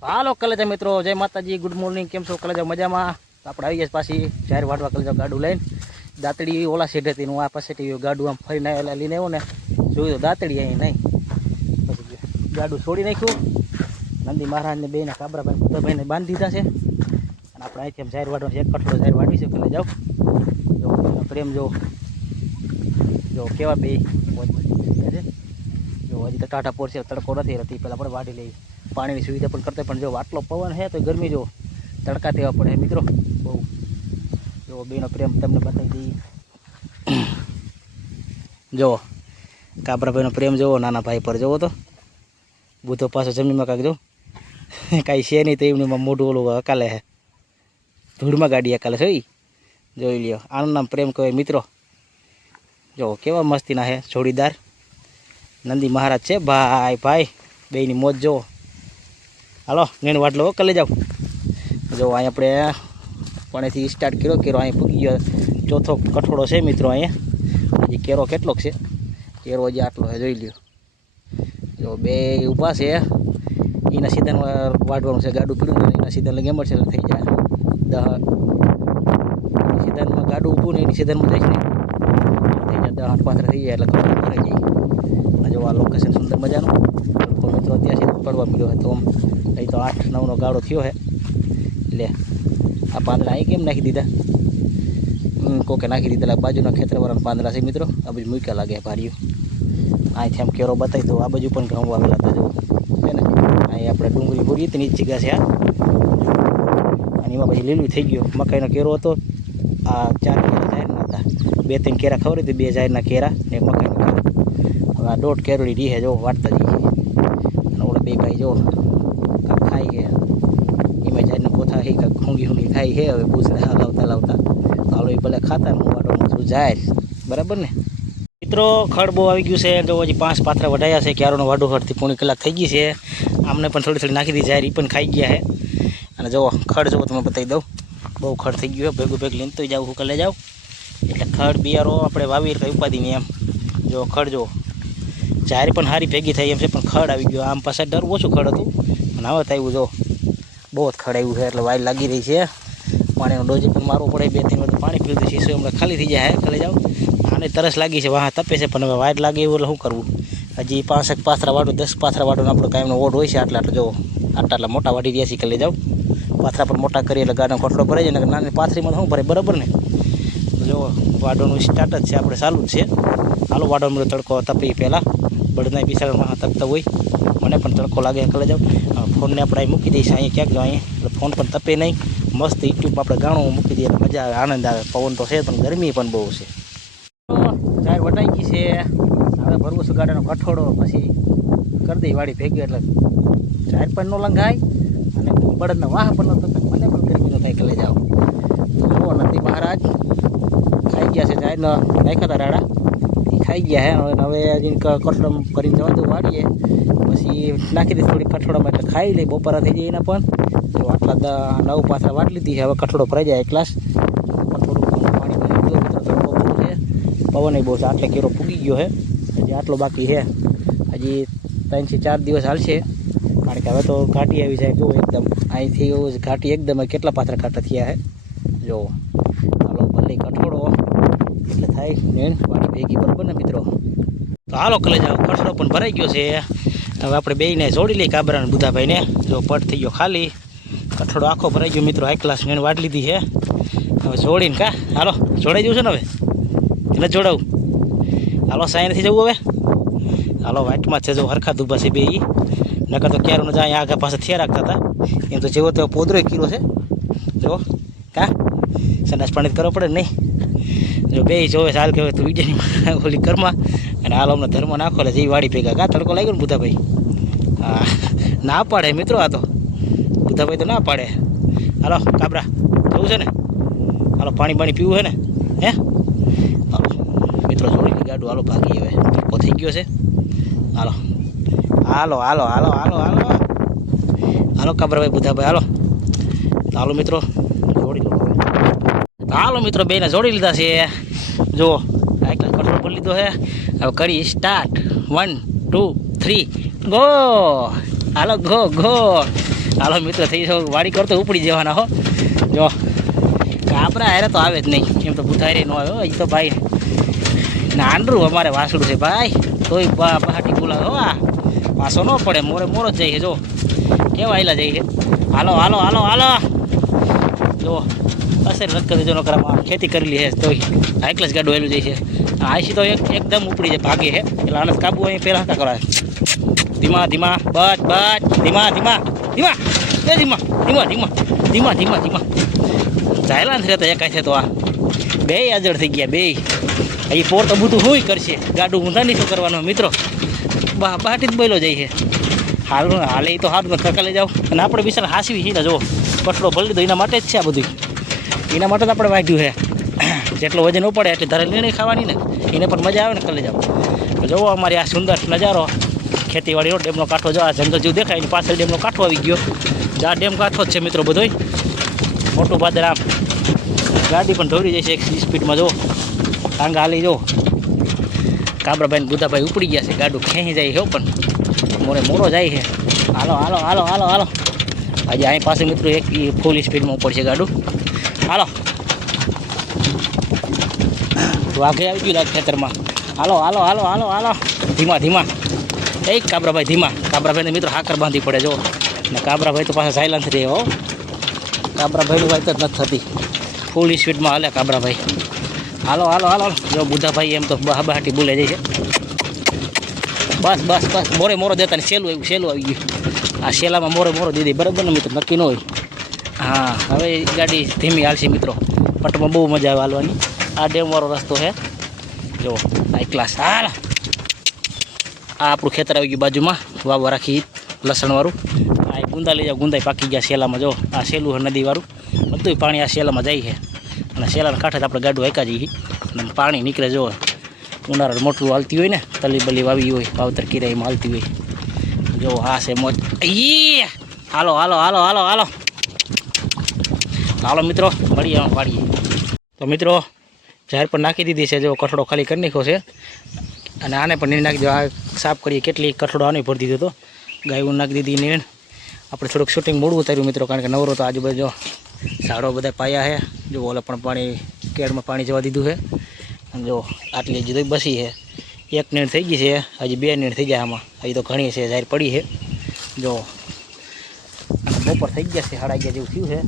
હાલો કલેજા મિત્રો, જય માતાજી, ગુડ મોર્નિંગ. કેમ છો કલેજા? મજામાં? આપણે આવી ગયા પાછી જાહેર વાટવા કલેજા ગાડું લઈને. દાંતડી ઓલા સીટ હતી, હું આ પાસેથી ગાડું આમ ફરીને લઈને આવ્યો ને, જોયું તો દાંતડી અહીં નહીં. પછી ગાડું છોડી નાખ્યું. નંદી મહારાજને બેને કાબરાભાઈ બુદ્ધાભાઈને બાંધી દીધા છે. અને આપણે અહીંથી આમ જાહેર વાટવાનું છે, એક કઠોળો જાહેર વાટવી છે. કલે જાઓ, જો પ્રેમ જો કેવા બે છે. જો હજી તો ટાટા પોર છે, તડકો નથી રહેતી. પહેલાં આપણે વાટી લઈએ. પાણીની સુવિધા પણ કરતા, પણ જો આટલો પવન છે તો ગરમી જો તડકા દેવા પડે મિત્રો બહુ. જો બેનો પ્રેમ તમને બતાવી દઈએ. જુઓ કાબરાભાઈનો પ્રેમ જુઓ, નાના ભાઈ પર જુઓ તો. બુધો પાછો જમીનમાં કાંક જો કાંઈ છે નહીં તો એમનું મોઢું ઓલું અકાલે છે, ધૂળમાં ગાડી અકાલે છે. જોઈ લ્યો, આનું નામ પ્રેમ કહેવાય મિત્રો. જો કેવા મસ્તીના છે જોડીદાર. નંદી મહારાજ છે ભાઈ ભાઈ, બેની મોજ જુઓ. હાલો નેણ વાટલો કલે જાઓ. જો અહીં આપણે પાણીથી સ્ટાર્ટ કર્યો, અહીં પૂગી ગયો. ચોથો કઠોળો છે મિત્રો. અહીંયા હજી કેરો કેટલોક છે, કેરો હજી આટલો છે, જોઈ લ્યો. જો બે ઊભા છે, એના સીધામાં વાટવાનું છે. ગાડું પીડું ને એના સીધા ગેમર છે, થઈ જાય 10 સીધામાં ગાડું ઊભું ને એની સીધામાં જઈશ ને થઈ જાય 10-8 પાત્ર થઈ જાય એટલે કઠોળ ભરાઈ જાય. અને જો આ લોકેશન સુંદર મજાનું મિત્રો અત્યારથી પડવા મળ્યો હોય તો અહીં તો 8-9નો ગાળો થયો છે. એટલે આ પાંદડા અહીં કેમ નાખી દીધા? કોકે નાખી દીધા, બાજુના ખેતરવાળાના પાંદડા છે મિત્રો. આ બાજુ મૂક્યા લાગે ભારીઓ. અહીંથી આમ કેરો બતાવી દો. આ બાજુ પણ ઘઉં આવેલા હતા જો છે ને. અહીં આપણે ડુંગળી બોરીએ તો નીચ જગ્યા છે આ. અને એમાં પછી લીલું થઈ ગયો. મકાઈનો કેરો હતો. આ 4 કેરા જાહેરના હતા, 2-3 કેરા ખબર હતી, 2 જાહેરના કેરા ને એક મકાઈનો કેરો. હવે આ 1.5 કેરોડી રીહે જો વાટતા જઈએ. અને ઓલા બે ભાઈ જો કાંક ખાઈ ગયા. એમાં જાહેરને પોથા હે કાંક ખૂંગી ખાઈ છે. હવે પૂછડા લાવતા હાલો એ ભલે ખાતા ને હું વાટવાનું છું જાહેર, બરાબર ને મિત્રો. ખડ બહુ આવી ગયું છે. જો હજી 5 પાથરા વઢાયા છે. ક્યારોનો વાડો ખડથી પોણી કલાક થઈ ગઈ છે. આમને પણ થોડી નાખી દીધી જાહેર, એ પણ ખાઈ ગયા છે. અને જો ખડ જો તમે બતાવી દઉં, બહુ ખડ થઈ ગયું. ભેગું લઈને તો જાવ, હું કલે જાઉં એટલે ખડ બિયારો આપણે વાવી કંઈ ઉપાધિની એમ. જો ખડ જો જાહેર પણ સારી ભેગી થઈ એમ છે, પણ ખડ આવી ગયો. આમ પાસે ડર ઓછું ખડ હતું અને હવે થયું જો બહુ જ ખડ આવ્યું છે. એટલે વાય લાગી રહી છે. પાણીનો ડોઝી પણ મારવો પડે. 2-3 વાર પાણી પીવું તો શીશો હમણાં ખાલી થઈ જાય. કલે જાઓ. આને તરસ લાગી છે, વાહ તપે છે, પણ હવે વાયર લાગે એવું એટલે શું કરવું? હજી 5 પાથરા વાટો, 10 પાથરા વાટોનો આપણો કાયમનો ઓઢ હોય છે. આટલા જો આટલા મોટા વાટી રહ્યા છીએ. કલે જાઓ પાથરા પર મોટા કરીએ એટલે ગાડનો ખોટલો ભરાઈ જાય ને. નાની પાથરીમાં શું ભરે, બરાબર ને. જો વાડોનું સ્ટાર્ટ જ છે, આપણે ચાલુ જ છે. હાલો વાડોનો તડકો તપી પહેલાં બળદના બિસાડમાં તપતા હોય. મને પણ તડકો લાગે. કલે જાઓ ફોનને આપણે અહીં મૂકી દઈશું. અહીંયા ક્યાંક જો અહીંયા એટલે ફોન પણ તપે નહીં. મસ્ત યુટ્યુબ આપણે ગાણું મૂકી દઈએ, મજા આવે, આનંદ આવે. પવન તો છે પણ ગરમી પણ બહુ છે. જાહેર વટાઈ ગઈ છે. હવે ભરવું છું ગાડાનો કઠોળો, પછી કરી દઈ વાડી ભેગી એટલે જાહેર પણ ન લંઘાય અને બળદના વાહ પણ ન થતા. મને પણ ગરમી ન થાય. કલે જાઓ. જુઓ નંદી મહારાજ ખાઈ ગયા છે. જાહેરના નાખ્યા હતા રાડા, એ ખાઈ ગયા છે. હવે હજી કઠોળો કરીને જવા દઉં વાડીએ, પછી નાખી દઈશ થોડી કઠોળામાં એટલે ખાઈ લઈ. બપોરા થઈ જાય એના પણ. જો આટલા 9 પાથરા વાટ લીધી છે. હવે કઠોળો ભરાઈ જાય એક ગ્લાસ. થોડું પાણી છે, પવન બહુ છે. આટલે કેરો પૂગી ગયો છે. હજી આટલો બાકી છે. હજી 3-4 દિવસ હાલશે. કારણ કે હવે તો ઘાટી આવી જાય. જો એકદમ અહીંથી ઘાટી એકદમ કેટલા પાથરા ઘાટા થયા છે. જો હાલો ભલે કઠોળો એટલે થાય ને વાડી ભેગી, બરાબર ને મિત્રો. તો હાલો કલે જાઓ. કઠોળો પણ ભરાઈ ગયો છે. હવે આપણે બેયને જોડી લઈએ, કાબરાને બુધાભાઈને. જો પડ થઈ ગયો ખાલી. કઠોળો આખો ભરાઈ ગયો મિત્રો. હાઈ ક્લાસ મેં વાટ લીધી છે. હવે જોડીને કા હાલો જોડાઈ જવું છે ને. હવે એને જોડાવું. હાલો સાઈ નથી જવું હવે. હાલો વાટમાં છે જો હરખા દુબા છે બે. નકર તો ક્યારો ન જાય આગળ પાસે થયા રાખતા હતા. એમ તો જેવો તો પોદરો કિલો છે. જો કા સંડાસ પાણી કરવો પડે નહીં. જો બે જોવે હાલ કહેવાય તું બીજાની ઓલી ઘરમાં અને હાલ અમને ધર્મ નાખો એટલે જેવી વાડી ભેગા. કા તડકો લાગ્યો ને બુધાભાઈ? હા ના પાડે મિત્રો. આ તો બુધાભાઈ તો ના પાડે. હાલો કાબરા જવું છે ને. હાલો પાણી પીવું છે ને. હે હાલો મિત્રો જોડીની ગાડું હાલો ભાગી. હવે તડકો થઈ ગયો છે. હાલો હાલો હાલો હાલો હાલો હાલો હાલો કાબરાભાઈ બુધાભાઈ હાલો. હાલો મિત્રો જોડી લો. હાલો મિત્રો બેને જોડી લીધા છે. જુઓ આ કઠોળ ભરી લીધો છે. હવે કરી સ્ટાર્ટ. 1 2 3 ગો. હાલો ગો ગો. હાલો મિત્રો થઈ જાવ વાડી કરતો ઉપડી જવાના હો જો કાબરા હારે તો આવે જ નહીં એમ તો બુધારી ન આવે એ તો ભાઈ નાનરું અમારે વાસડું છે ભાઈ તોય પહાટી બોલાવે હો આ પાછો ન પડે મોરે મોરો જ જાય છે જો કેવા આયલા જાય છે હાલો હાલો હાલો હાલો જો અસર રદ કરી દેજો નકરામાં ખેતી કરેલી હે તોય હાઈ ક્લાસ ગાડું આવેલું જાય છે આઈસી તો એકદમ ઉપડી જાય ભાગે છે એટલે આનંદ કાબુ અહીં પહેલાં હતા કરાય ધીમા ધીમા બચ બચ ધીમા ધીમા ધીમા એ ધીમા ધીમા ધીમા ધીમા ધીમા ધીમા ચાલ્યા નથી રહેતા એકાય છે તો આ બે આજળ થઈ ગયા બે અહીં પોર તો બધું શું કરશે ગાડું ઊંધા નહીં શું કરવાનું મિત્રો બહાટી જ બોલો જાય છે હાલે એ તો હાથ ટકા લઈ જાઓ અને આપણે બિચારા હાસવી છીએ ને જો કઠડો ભરી લીધો એના માટે જ છે આ બધું એના માટે જ આપણે વાંચ્યું છે જેટલો વજન પડે એટલે ધારે લીણી ખાવાની ને એને પણ મજા આવે ને કરી જાઓ જોવો અમારી આ સુંદર નજારો ખેતીવાડીનો ડેમનો કાંઠો જો આ જંગલ જેવું દેખાય એની પાછળ ડેમનો કાંઠો આવી ગયો આ ડેમ કાંઠો જ છે મિત્રો બધોય મોટું ભાદર આમ ગાડી પણ દોરી જાય છે એક સ્પીડમાં જો ટાંગા હાલી જો કાબરાભાઈ ને બુધાભાઈ ઉપડી ગયા છે ગાડું ખેંચી જાય છે પણ મોરે મોરો જાય છે હાલો હાલો હાલો હાલો હાલો હજી અહીં પાસે મિત્રો એક ફૂલ સ્પીડમાં ઉપડશે ગાડું હાલો વાઘે આવી ગયું લાગે ખેતરમાં હાલો હાલો હાલો હાલો હાલો ધીમા ધીમા એ કાબરાભાઈ ધીમા કાબરાભાઈને મિત્રો હાકર બાંધવી પડે જો ને કાબરાભાઈ તો પાછા સાયલન્ટ રહે હો કાબરાભાઈની વાત જ નથી થતી ફૂલ સ્પીડમાં હાલે કાબરાભાઈ હાલો હાલો હાલો જો બુધાભાઈ એમ તો બહાટી બોલે જાય છે બસ બસ બસ મોરે મોરો દેતા ને સહેલું આવી ગયું આ શેલામાં મોરે મોરો દીધી બરાબર ને મિત્રો નક્કી ન હોય હા હવે ગાડી ધીમી હાલશે મિત્રો પટમાં બહુ મજા આવે હાલવાની આ ડેમવાળો રસ્તો છે જો હાઈ ક્લાસ હાલ આ આપણું ખેતર આવી ગયું બાજુમાં વાવવા રાખી લસણવાળું આ ગુંદા લઈ જાઓ ગુંદાઈ પાકી ગયા શેલામાં જો આ શેલું છે નદીવાળું બધું પાણી આ શેલામાં જાય છે અને શેલાના કાંઠે આપણે ગાડું હાંકા જઈએ અને પાણી નીકળે જો ઉનાળા મોટું હાલતી હોય ને તલી બલી વાવી હોય વાવતર કિરાઈમાં હાલતી હોય જો હા છે મોજ ઈ હાલો હાલો હાલો હાલો હાલો હાલો મિત્રો મળીએ આમ પાડીએ તો મિત્રો જાહેર પર નાખી દીધી છે જો કઠડો ખાલી કરી નાખ્યો છે અને આને પણ નીણ નાખી દો આ સાફ કરીએ કેટલી કઠડો આને ભરી દીધો તો ગાયું નાખી દીધી નીણ આપણે થોડુંક શૂટિંગ મોડું ઉતાર્યું મિત્રો કારણ કે નવરો તો આજુબાજુ જો ઝાડો બધા પાયા છે જો ઓલે પણ પાણી કેળમાં પાણી જવા દીધું છે અને જો આટલી હજી તો બસી છે એક નીણ થઈ ગઈ છે હજી બે નીણ થઈ ગયા આમાં હજી તો ઘણી છે જાહેર પડી છે જો અને બપોર થઈ ગયા છે 11:30 જેવું થયું છે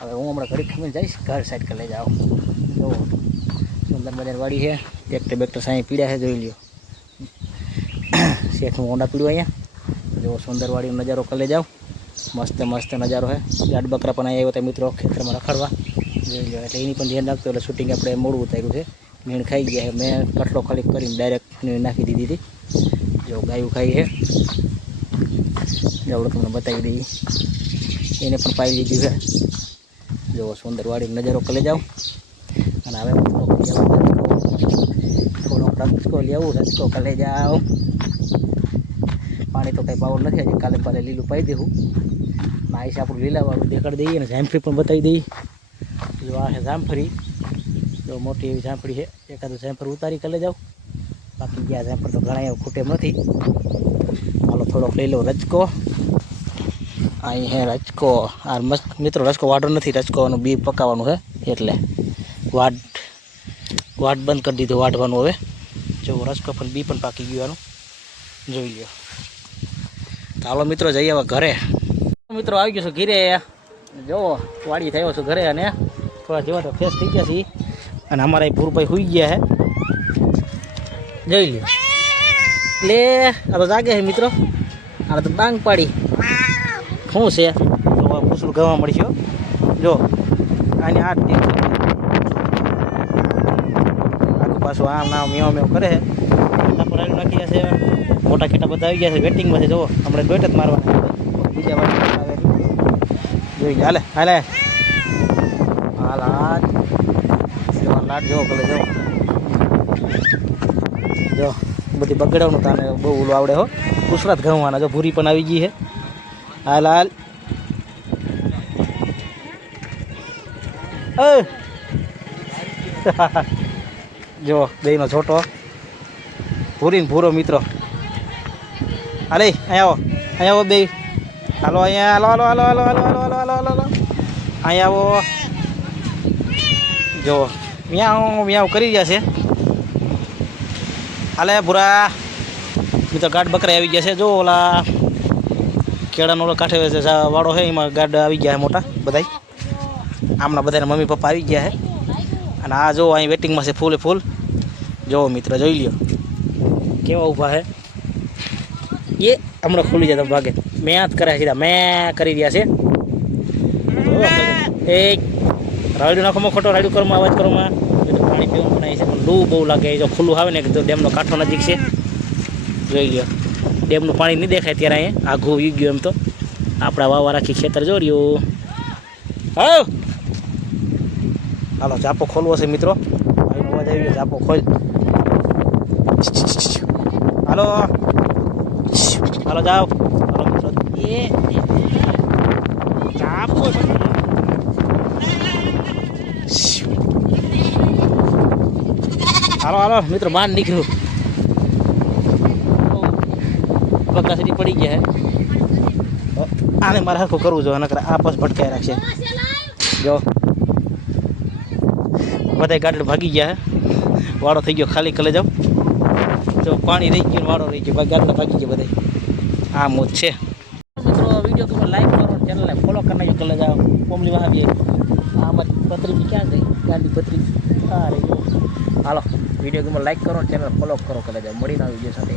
હવે હું હમણાં ઘડી ખમીને જઈશ ઘર સાઈડ કરી લઈ જાઓ જો સુંદર મજાની વાડી છે ટ્રેક્ટર બેક્ટર સાંઈ પીડ્યા છે જોઈ લ્યો શેઠનું હોંડા પીડ્યું અહીંયા જો સુંદર વાડીનો નજારો કરી લઈ જાઓ મસ્ત મસ્ત નજારો છે ગાડ બકરા પણ અહીંયા આવ્યો હતા મિત્રો ખેતરમાં રખડવા જોઈ લો એટલે એની પણ ધ્યાન રાખતો એટલે શૂટિંગ આપણે મોડું ઉતાર્યું છે નીણ ખાઈ ગયા છે મેં કઠડો ખાલી કરીને ડાયરેક્ટ નીણ નાખી દીધી હતી જો ગાયું ખાઈ છે જવડો તમને બતાવી દઈએ એને પણ પાઈ લીધું છે જો સુંદર વાડીનો નજારો કરી જાઓ અને હવે થોડોક રચકો લેવું રચકો કરી જાઓ પાણી તો કંઈ પાવર નથી હજી કાલે પાલે લીલું પાઈ દેવું આઈશ આપણું લીલાવાળું દેખાડી દઈએ અને જામફળી પણ બતાવી દઈએ જો આ છે જામફળી જો મોટી એવી જામફળી છે એકાદું જામફળ ઉતારી કરી જાઓ બાકી ગયા જામફળ તો ઘણા એવું ખૂટે નથી હાલો થોડોક લઈ લો રચકો અહીં હે રચકો આ મસ્ત મિત્રો રચકો વાઢો નથી રચકોનું બી પકાવવાનું છે એટલે વાઢ બંધ કરી દીધું વાઢવાનું હવે જો રચકો પણ બી પણ પાકી ગયું જોઈ લો ચાલો મિત્રો જઈએ હવે ઘરે મિત્રો આવી ગયો છું ઘરે જો વાડી થયો છું ઘરે અને થોડા જેવા તો ફ્રેશ થઈ ગયા છે અને અમારા ભૂરભાઈ સુઈ ગયા છે જોઈ લ્યો લે આ તો જાગે છે મિત્રો આ તો બાંગ પાડી શું છે તો પૂછડું ગવા મળ્યો જો આની હાથ આખું પાછું આમ નામ મેવ મેવ કરે છે નાખી છે મોટા ખેટા બધા આવી ગયા છે વેટિંગમાં છે જુઓ હમણાં ડોટ જ મારવાના બીજા વાળી આવે જોઈ હાલે હાલે હાલ હાથ લાટ જોવો ભલે જો બધી બગડવાનું તાને બહુ ઓલું આવડે હો કુસરાત ઘઉંવાના જો ભૂરી પણ આવી ગઈ છે હાલ હાલ જો બેયનો છોટો ભૂરી ને ભૂરો મિત્રો હાલે અહીંયા આવો બે હાલો અહીંયા હાલો હાલો હાલો હાલો હાલો હાલો હાલો હાલો હાલો અહીંયા આવો જો મ્યાઉ મ્યાઉ કરી ગયા છે. હાલે ભૂરા બી તો ગાઢ બકરા આવી ગયા છે. જો ઓલા કેળાનો ઓલો કાંઠે વાળો છે એમાં ગાઢ આવી ગયા છે મોટા બધા. આમના બધાને મમ્મી પપ્પા આવી ગયા છે. અને આ જો અહીં વેટિંગમાં છે ફૂલે ફૂલ. જો મિત્ર જોઈ લ્યો કેવા ઊભા છે. એ હમણાં ખુલી જાય તમે ભાગે મેં જ કરે સીધા મેં કરી રહ્યા છે. એ રાયડું નાખોમાં ખોટો રાયડું કરોમાં અવાજ કરોમાં પાણી પીવાનું બનાવી છે પણ લૂ બહુ લાગે. જો ખુલ્લું આવે ને તો ડેમનો કાંઠો નજીક છે. જોઈ લ્યો ડેમનું પાણી નહીં દેખાય ત્યારે અહીંયા આઘું વી ગયું. એમ તો આપણા વાવા રાખી ખેતર જોડ્યું. હા હાલો ચાપો ખોલવો છે મિત્રો. ભાઈનો અવાજ આવી ગયો. ચાપો ખોલ. હાલો હાલો જાઓ હાલો મિત્રો. એ ચાપો હાલો હાલો મિત્રો બહાર નીકળ્યું. બગા સીધી પડી ગયા હે. આને મારે હરખું કરવું જોઈએ નકર આ પાસ ભટકાઈ રાખશે. જો બધા ગાડલ ભાગી ગયા હે. વાળો થઈ ગયો ખાલી કલે જાવ. જો પાણી રહી ગયું વાળો રહી ગયો ગાડલા ભાગી ગયા બધા. આ મોજ છે મિત્રો. વિડીયો તમે લાઈક કરો ચેનલને ફોલો કરી નાખજો. કલે જાઓ કોમલી વાહ બી આમાં પતરી ક્યાં ગઈ ગાડી પતરી આ રહી. હાલો વિડીયો તમે લાઈક કરો ચેનલ ફોલો કરો. કલે જાઓ મળીને વિડીયો સાથે.